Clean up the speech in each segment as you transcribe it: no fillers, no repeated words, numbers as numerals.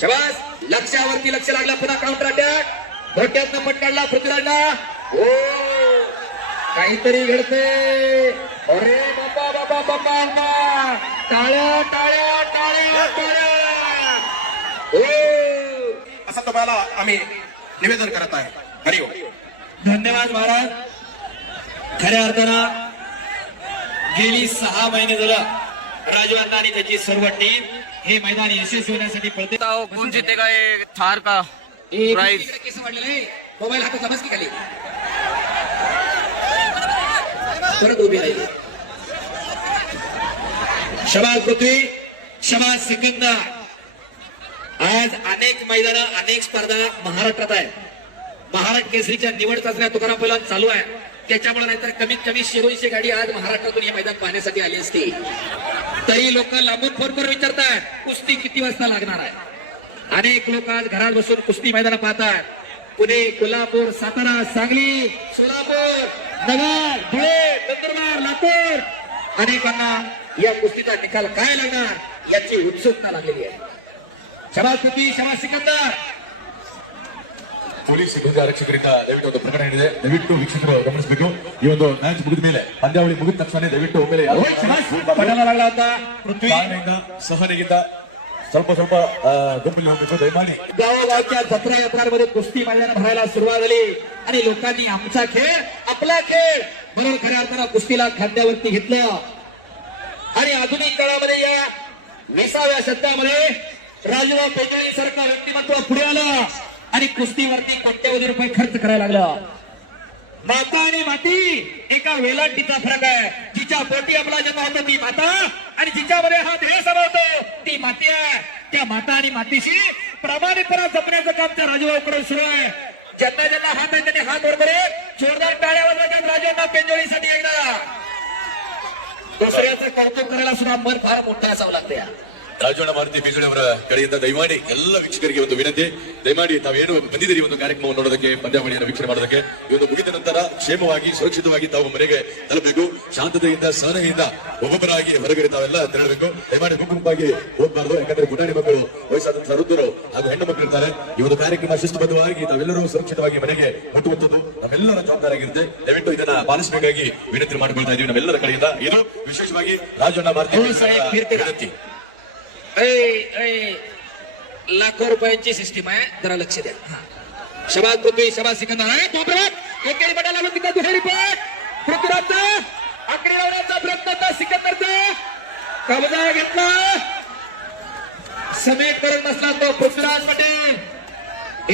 शबास, लक्षावरती लक्ष लागला, पुन्हा काउंटर अटॅक, धोक्यातनं पट काढला पृथ्वीराजला. हो, काहीतरी घडते. अरे बाबा बाबा बाबा, टाळ्या टाळ्या टाळ्या टाळ्या. हो, असं तुम्हाला आम्ही निवेदन करत आहे. हरिओम. धन्यवाद महाराज. खऱ्या अर्थानं गेली 6 महिने झालं राजवांना आणि त्याची सर्व टीम हे मैदान यशस्वी होण्यासाठी पळते. कौन जीतेगा ये थार का प्राइज? केस वाढलेले, मोबाईल हाताचा बसकी खाली परत उभी राहिली. शबाज पृथ्वी, शबाज सिकंदर. आज अनेक मैदान, अनेक स्पर्धा महाराष्ट्रात आहे. महाराष्ट्र केसरीच्या निवड चाचण्या तुकाराम पहिलवान चालू आहे. त्याच्यामुळे नाहीतर कमीत कमी 100-200 गाडी आज महाराष्ट्रातून हे मैदान पाहण्यासाठी आली असती. तरी लोक लांबून फोन करून विचारतात कुस्ती किती वाजता लागणार आहे. अनेक लोक आज घरात बसून कुस्ती मैदान पाहतात. पुणे, कोल्हापूर, सातारा, सांगली, सोलापूर, नगर, धुळे, नंदुरबार, लातूर, अनेकांना या कुस्तीचा निकाल काय लागणार याची उत्सुकता लागलेली आहे. शबाज पृथ्वी, शबाज सिकंदर. ಪೊಲೀಸ್ ಸಿಬ್ಬಂದಿ ಆರಕ್ಷಕರಿಂದ ದಯವಿಟ್ಟು ಒಂದು ಪ್ರಕಟಣೆ ಇದೆ. ದಯವಿಟ್ಟು ವೀಕ್ಷಕರು ಗಮನಿಸಬೇಕು. ಈ ಒಂದು ಮ್ಯಾಚ್ ಮುಗಿದ ಮೇಲೆ, ಪಂದ್ಯಾವಳಿ ಮುಗಿದ ತಕ್ಷಣ ದಯವಿಟ್ಟು ಒಮ್ಮೆಲೆ ತಾಳ್ಮೆಯಿಂದ, ಸಹನೆಯಿಂದ ಸ್ವಲ್ಪ ಗುಂಪಲ್ಲಿ ಹೋಗಬೇಕು ದಯಮಾಡಿ. गावागावच्या जत्रा यात्रांमध्ये कुस्ती मैदान भरायला सुरुवात झाली आणि लोकांनी आमचा खेळ, आपला खेळ म्हणून खऱ्या अर्थानं कुस्तीला खांद्यावरती घेतलं. आणि आधुनिक काळामध्ये या 20व्या शतकामध्ये राजूराव पेंढारे सारखं व्यक्तिमत्व पुढे आलं आणि कुस्तीवरती कोट्यवधी रुपये खर्च करायला लागला. माता आणि माती एका वेलांटीचा फरक आहे. जिच्या पोटी आपला जन्म होतो ती माता आणि जिच्यामध्ये हा देह समावतो ती माती आहे. त्या माता आणि मातीशी प्रामाणिकपणा जपण्याचं काम त्या राजूभाऊकडे सुरू आहे. ज्यांना ज्यांना हात आहे त्यांनी हात वर करे. जोरदार टाळ्या वाजवतात राजूंना पेंजोळीसाठी. एकदा दुसऱ्याचं कौतुक करायला सुद्धा मन फार मोठं असावं लागतं. ರಾಜಣ್ಣ ಮಾರುತಿ ಬೀಜೋಳಿ ಅವರ ಕಡೆಯಿಂದ ದಯಮಾಡಿ ಎಲ್ಲ ವೀಕ್ಷಕರಿಗೆ ಒಂದು ವಿನಂತಿ, ದಯಮಾಡಿ ತಾವೇನು ಬಂದಿದ್ದೀರಿ ಒಂದು ಕಾರ್ಯಕ್ರಮವನ್ನು ನೋಡೋದಕ್ಕೆ, ಪಂದ್ಯಾವಳಿಯನ್ನು ವೀಕ್ಷಣೆ ಮಾಡೋದಕ್ಕೆ, ಈ ಒಂದು ಮುಗಿದ ನಂತರ ಕ್ಷೇಮವಾಗಿ ಸುರಕ್ಷಿತವಾಗಿ ತಾವು ಮನೆಗೆ ತಲುಪಬೇಕು. ಶಾಂತತೆಯಿಂದ, ಸಹನೆಯಿಂದ ಒಬ್ಬೊಬ್ಬರಾಗಿ ಹೊರಗಡೆ ತಾವೆಲ್ಲ ತೆರಳಬೇಕು. ದಯಮಾಡಿ ಗುಂಪಾಗಿ ಹೋಗಬಾರ್ದು. ಯಾಕಂದ್ರೆ ಪುಟಾಣಿ ಮಕ್ಕಳು, ವಯಸ್ಸಾದಂತಹ ವೃದ್ಧರು ಹಾಗೂ ಹೆಣ್ಣು ಮಕ್ಕಳು ಇರ್ತಾರೆ. ಈ ಒಂದು ಕಾರ್ಯಕ್ರಮ ಶಿಸ್ತುಬದ್ಧವಾಗಿ ತಾವೆಲ್ಲರೂ ಸುರಕ್ಷಿತವಾಗಿ ಮನೆಗೆ ಮುಟ್ಟುವಂಥದ್ದು ನಮ್ಮೆಲ್ಲರ ಜವಾಬ್ದಾರಿಯಾಗಿರುತ್ತೆ. ದಯವಿಟ್ಟು ಇದನ್ನ ಪಾಲಿಸಬೇಕಾಗಿ ವಿನಂತಿ ಮಾಡಿಕೊಳ್ತಾ ಇದೀವಿ ನಮ್ಮೆಲ್ಲರ ಕಡೆಯಿಂದ. ಇದು ವಿಶೇಷವಾಗಿ ರಾಜಣ್ಣ ಮಾರುತಿ ವಿನಂತಿ. लाखो रुपयांची सिस्टीम आहे, जरा लक्ष द्या. शबाज पृथ्वी, शबाज सिकंदर. एकेरी बडाला तिथं दुहेरी पट पृथ्वीराजचा आकडे लावण्याचा प्रयत्न होता. सिकंदरचा कब्जा घेतला, समेट करत बसला तो पृथ्वीराज पटेल.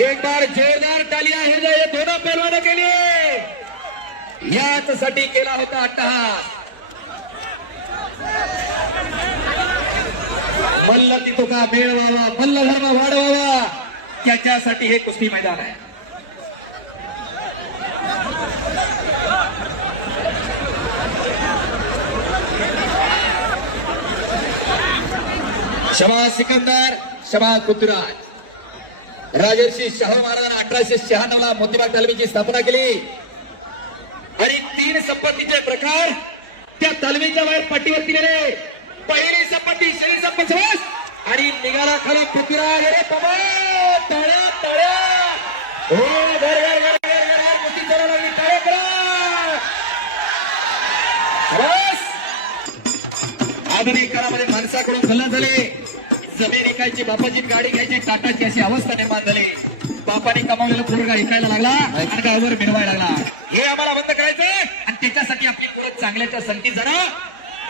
एक बार जोरदार तालिया हे जो ये दोनों पहलवानों के लिए याच साठी केला होता अट्टहास. मल्ल तितुका मेळ व्हावा, मल्ल धर्म वाढवावा, त्याच्यासाठी हे कुस्ती मैदान आहे. शबाज सिकंदर, शबाज पृथ्वीराज. राजर्षी शाहू महाराजांनी 1896ला मोतीबाग तालमीची स्थापना केली आणि 3 संपत्तीचे प्रकार त्या तालमीच्या बाहेर पट्टीवरती गेले. पहिली संपत्ती शेळी संपत्ती आणि निघाला खाली पृथ्वीराज. अरे बाबा, टाळ्या टाळ्या. हो, घर घर घर मोठी चढा लागली. टाळ्या करा. आधुनिक काळामध्ये माणसाकडून कल्ला झाले. जमीन विकायची, बापाची गाडी घ्यायची, टाटाची अशी अवस्था निर्माण झाली. बापाने कमावलेला पोरगा विकायला लागला आणि गावावर मिळवायला लागला. हे आम्हाला बंद करायचंय आणि त्याच्यासाठी आपली पोरं चांगल्याच्या संगती जरा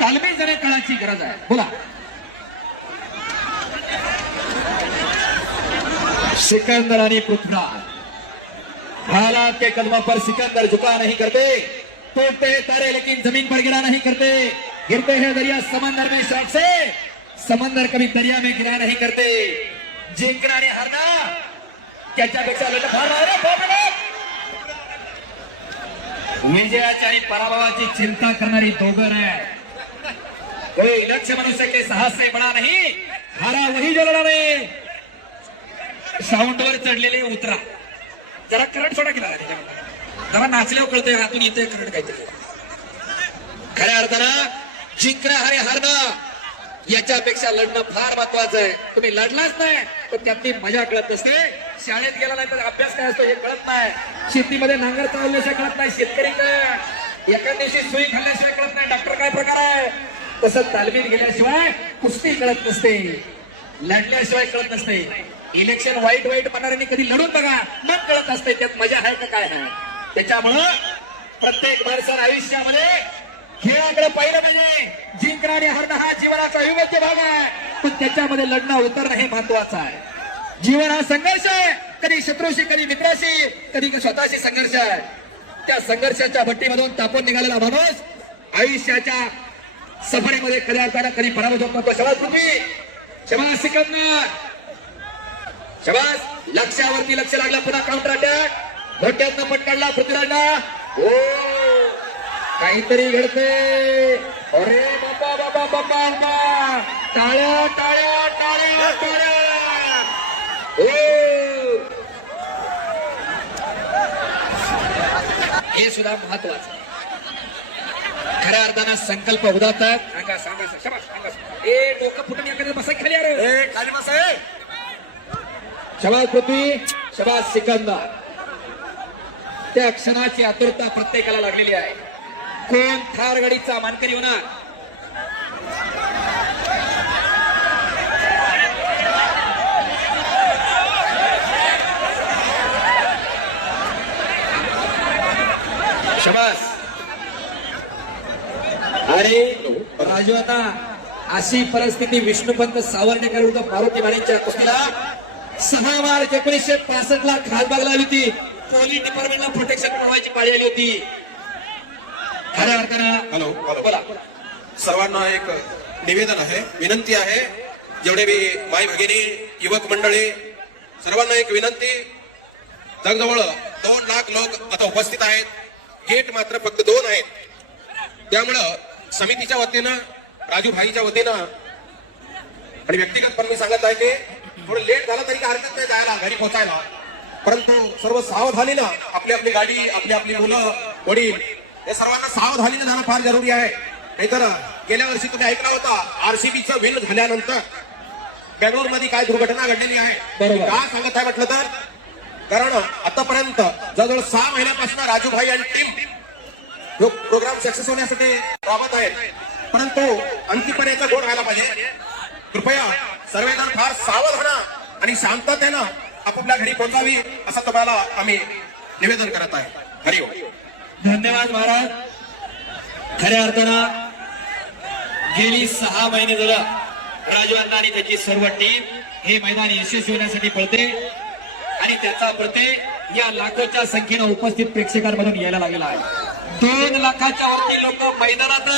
तालमी जरा काळाची गरज आहे. बोला. सिकंदर आणि पृथ्वीराज. हालात के कदमों पर सिकंदर झुका नहीं करते, टूटते हैं तारे लेकिन जमीन पर गिरा नहीं करते. गिरते हैं दरिया समंदर में शौक से, समंदर कभी दरिया में गिरा नहीं करते. जिंकणं आणि हारणं त्याच्यापेक्षा विजयाची आणि पराभवाची चिंता करणारी दोघं आहे. कोई लक्ष्य मनुष्य के साहस से बड़ा नहीं, हारा वही जो लढा नहीं. साऊंडवर चढलेले उतरा. जरा करंट सोडा केला त्याच्यामध्ये, जरा नाचल्यावर कळतंय हातून येतंय करंट काहीतरी. खऱ्या अर्थानं जिंकणं आणि हारणं याच्यापेक्षा लढणं फार महत्वाचं आहे. तुम्ही लढलाच नाही तर त्यातली मजा कळत नसते. शाळेत गेला नाही तर अभ्यास काय असतो हे कळत नाही. शेतीमध्ये नांगर चालवल्याशिवाय कळत नाही. शेतकरी काय एका दिवशी सुई खाल्ल्याशिवाय कळत नाही डॉक्टर काय प्रकार आहे. तसं तालमीत गेल्याशिवाय कुस्ती कळत नसते, लढल्याशिवाय कळत नसते. इलेक्शन वाईट म्हणणाऱ्यांनी कधी लढून बघा, मग कळत असते त्यात मजा आहे का काय आहे. त्याच्यामुळं प्रत्येक माणसानं आयुष्यामध्ये खेळाकडे पाहिलं पाहिजे. जिंकणं आणि हरणं हा जीवनाचा अविभाज्य भाग आहे, पण त्याच्यामध्ये लढणं उतरणं हे महत्वाचं आहे. जीवन हा संघर्ष आहे, कधी शत्रूशी, कधी मित्राशी, कधी स्वतःशी संघर्ष आहे. त्या संघर्षाच्या भट्टीमधून तापून निघालेला माणूस आयुष्याच्या सफरीमध्ये कधी अर्थानं कधी पराभूत होत नसतो. शबास पृथ्वी, शबास सिकंदर, शबास. लक्ष्यावरती लक्ष लागला. पुन्हा काउंटर अटॅक, धोट्यातनं पट काढला पृथ्वीराजला. हो, काहीतरी घडते. अरे बाबा बाबा बाबा बाबा, टाळ्या टाळ्या टाळ्या टाळ्या. हो, हे सुद्धा महत्वाचं. खऱ्या अर्थानं संकल्प उदातात. सांगा सांगायचं. शबास सांगा. ए डोकं फुटून एखाद्या बसाय खाली. अरे खाली बसाय. शबास पृथ्वी, शबास सिकंदर. त्या क्षणाची आतुरता प्रत्येकाला लागलेली आहे. कोण थार गाडीचा मानकरी होणार. शबास. अरे राजू, आता अशी परिस्थिती विष्णुपंत सावर्डेकर विरुद्ध मारुती मानेच्या कुस्तीला 6 मार्च 1965 ला खासबागला आली होती. पोलीस डिपार्टमेंटला प्रोटेक्शन मिळवायची पाळी आली होती. खऱ्या अर्थानं हॅलो बोला. सर्वांना एक निवेदन आहे, विनंती आहे. जेवढे बी माई भगिनी, युवक मंडळी, सर्वांना एक विनंती. जवळजवळ 2 लाख लोक आता उपस्थित आहेत. गेट मात्र फक्त 2 आहेत. त्यामुळं समितीच्या वतीनं, राजूभाईच्या वतीनं आणि व्यक्तिगत पण मी सांगत आहे की थोडं लेट झालं तरी काय हरकत नाही जायला, घरी पोहोचायला. परंतु सर्व सावधानीनं आपली आपली गाडी, आपली आपली मुलं, वडील, हे सर्वांना सावधानीनं जाणं फार जरुरी आहे. नाहीतर गेल्या वर्षी तुम्ही ऐकला होता आरसीबीचं विन झाल्यानंतर बेंगळूरमध्ये काय दुर्घटना घडलेली आहे. बरोबर. का सांगत आहे म्हटलं तर, कारण आतापर्यंत जवळजवळ 6 महिन्यापासून राजूभाई आणि टीम प्रोग्राम सक्सेस होण्यासाठी राबत आहेत. परंतु अंतिमपर्यंत गोड व्हायला पाहिजे. कृपया सर्वजण फार सावधान आणि शांततेनं आपापल्या घरी पोहोचावी असं तुम्हाला आम्ही निवेदन करत आहे. हरिओम. धन्यवाद महाराज. खऱ्या अर्थानं गेली 6 महिने झालं राजू अण्णा आणि त्याची सर्व टीम हे मैदान यशस्वी होण्यासाठी पळते आणि त्याचा प्रत्यय या लाखोच्या संख्येनं उपस्थित प्रेक्षकांमधून यायला लागलेला आहे. 2 लाखाच्या वरती लोक मैदानात.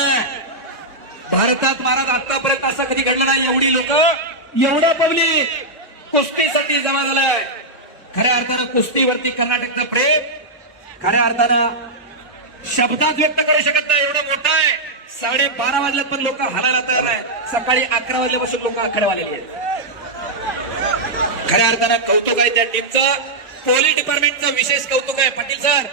भारतात महाराज आतापर्यंत असं कधी घडलं नाही. एवढी लोक, एवढं पब्लिक कुस्तीसाठी जमा झालंय. खऱ्या अर्थानं कुस्तीवरती कर्नाटकचं प्रेम खऱ्या अर्थानं शब्दात व्यक्त करू शकत नाही, एवढं मोठं आहे. 12:30 वाजल्यात पण लोक हलायला तयार आहे. सकाळी 11 वाजल्यापासून लोक आकडेवाले आहेत. खऱ्या अर्थानं कौतुक आहे त्या टीमचं. पोलीस डिपार्टमेंटचं विशेष कौतुक आहे. पाटील सर,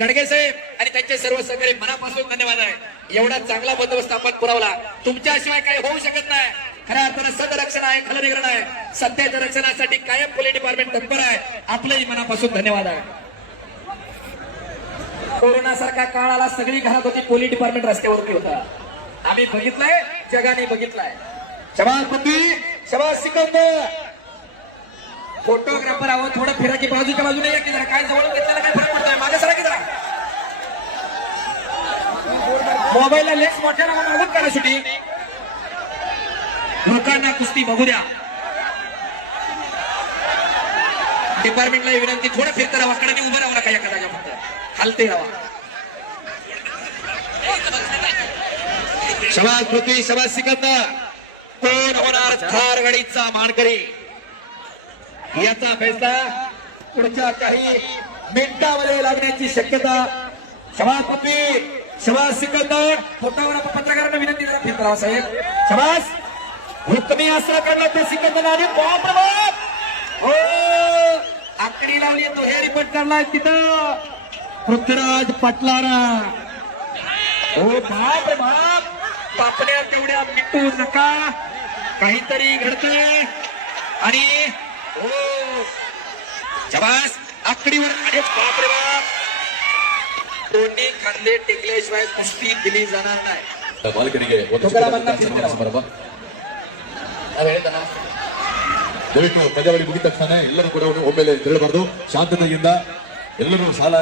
गडगे साहेब आणि त्यांचे सर्व सहकारी मनापासून धन्यवाद आहे. एवढा चांगला बंदोबस्त आपण पुरवला. तुमच्याशिवाय काही होऊ शकत नाही. खऱ्या अर्थानं सदरक्षण आहे, खलनिग्रहण आहे. सत्याच्या रक्षणासाठी कायम पोलीस डिपार्टमेंट तत्पर आहे. आपलंही मनापासून धन्यवाद आहे. कोरोना सारखा काळ आला, सगळी घरात होती, पोलीस डिपार्टमेंट रस्त्यावरती होता. आम्ही बघितलंय, जगाने बघितलंय. शबास पृथ्वी, शबास सिकंदर. फोटोग्राफर आहोत, थोडं फिरा की बाजूच्या बाजूने या की जरा. काय जवळ घेतल्याला काय फरक पडतोय. मागे सरा की जरा. मोबाईलला लेन्स मोठ्या मागून करा शूटिंग. लोकांना कुस्ती बघू द्या. डिपार्टमेंटला विनंती, थोडं फिरता राहा. कडे उभं राहा नका एका जागा, फक्त हलते राहा. शबास पृथ्वी, शबास सिकंदर. कोण होणार थार गाडीचा मानकरी याचा फैसला पुढच्या काही मिनिटांमध्ये लागण्याची शक्यता. शबास पृथ्वी, शबास सिकंदर. फोटावर आपण पत्रकारांना विनंती करा, फिरता राहा साहेब. शबास. हुकमी असं काढलं ते सिकंदर आणि बाप रे बाप. हो, आकडी लावली. तो हे रिपोर्ट काढलाय तिथं पृथ्वीराज पाटलाना. हो बाप रे बाप. पापण्या तेवढ्या मिटू नका, काहीतरी घडतंय. आणि हो शबास आकडीवर अरे बापरे बाप दोन्ही खांदे टेकल्याशिवाय कुस्ती दिली जाणार नाही ಬಾಲಕರಿಗೆ ಒಂದು ತುಕಾರಾಮನ್ನ ಸನ್ಮಾನ ಸಮಾರಂಭ ನಾವ್ ಹೇಳ್ತಾನ ದಯವಿಟ್ಟು ಪಂದ್ಯಾವಳಿ ಮುಗಿದ ತಕ್ಷಣ ಎಲ್ಲರೂ ಕೂಡ ಒಮ್ಮೆಲೆ ತೆರಳಬಾರ್ದು ಶಾಂತತೆಯಿಂದ ಎಲ್ಲರೂ ಸಾಲ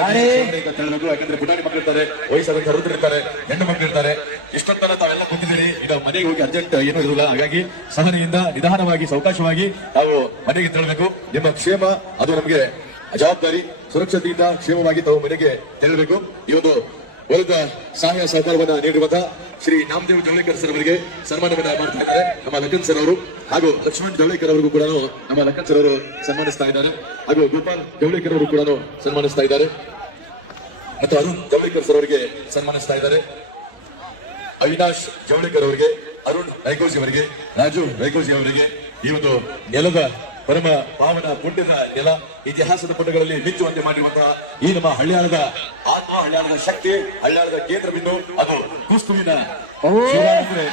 ತೆರಳಬೇಕು ಯಾಕಂದ್ರೆ ಪುಟಾಣಿ ಮಕ್ಕಳಿರ್ತಾರೆ ವಯಸ್ಸಾದಂತ ಹರಿದಿರ್ತಾರೆ ಹೆಣ್ಣು ಮಕ್ಕಳಿರ್ತಾರೆ ಇಷ್ಟೊತ್ತರ ತಾವೆಲ್ಲ ಕೂತಿದ್ದೀರಿ ಈಗ ಮನೆಗೆ ಹೋಗಿ ಅರ್ಜೆಂಟ್ ಏನೂ ಇರಲ್ಲ ಹಾಗಾಗಿ ಸಹನೆಯಿಂದ ನಿಧಾನವಾಗಿ ಸಾವಕಾಶವಾಗಿ ನಾವು ಮನೆಗೆ ತೆರಳಬೇಕು ನಿಮ್ಮ ಕ್ಷೇಮ ಅದು ನಮಗೆ ಜವಾಬ್ದಾರಿ ಸುರಕ್ಷತೆಯಿಂದ ಕ್ಷೇಮವಾಗಿ ತಾವು ಮನೆಗೆ ತೆರಳಬೇಕು ಈ ಒಂದು ಒಲಿದ ಸಹಾಯ ಸಹಕಾರವನ್ನ ನೀಡಿರುವಂತಹ ಶ್ರೀ ನಾಮದೇವ್ ಜವಳೇಕರ್ ಸರ್ ಅವರಿಗೆ ಸನ್ಮಾನವನ್ನ ಮಾಡ್ತಾ ಇದ್ದಾರೆ ನಮ್ಮ ಲಖನ್ ಸರ್ ಅವರು ಹಾಗೂ ಲಕ್ಷ್ಮಣ್ ಜವಳೇಕರ್ ಅವರಿಗೂ ಕೂಡ ನಮ್ಮ ಲಖನ್ ಸರ್ ಅವರು ಸನ್ಮಾನಿಸ್ತಾ ಇದ್ದಾರೆ ಹಾಗೂ ಗೋಪಾಲ್ ಜವಳೇಕರ್ ಅವರು ಕೂಡ ಸನ್ಮಾನಿಸ್ತಾ ಇದ್ದಾರೆ ಮತ್ತು ಅರುಣ್ ಜವಳೇಕರ್ ಸರ್ ಅವರಿಗೆ ಸನ್ಮಾನಿಸ್ತಾ ಇದ್ದಾರೆ ಅವಿನಾಶ್ ಜವಳೇಕರ್ ಅವರಿಗೆ ಅರುಣ್ ರೈಕೋಜಿ ಅವರಿಗೆ ರಾಜು ರೈಕೋಜಿ ಅವರಿಗೆ ಈ ಒಂದು ನೆಲದ ಪರಮ ಪಾವನ ಪುಣ್ಯದ ನೆಲ ಇತಿಹಾಸದ ಪುಟಗಳಲ್ಲಿ ಮಿಂಚುವಂತೆ ಮಾಡಿರುವಂತಹ ಈ ನಮ್ಮ ಹಳ್ಯಾಳದ ಆತ್ಮ ಹಳ್ಯಾಳದ ಶಕ್ತಿ ಹಳ್ಯಾಳದ ಕೇಂದ್ರ ಬಿಂದು ಅದು ಕುಸ್ತುವಿನ ಶಿವರಾತ್ರಿ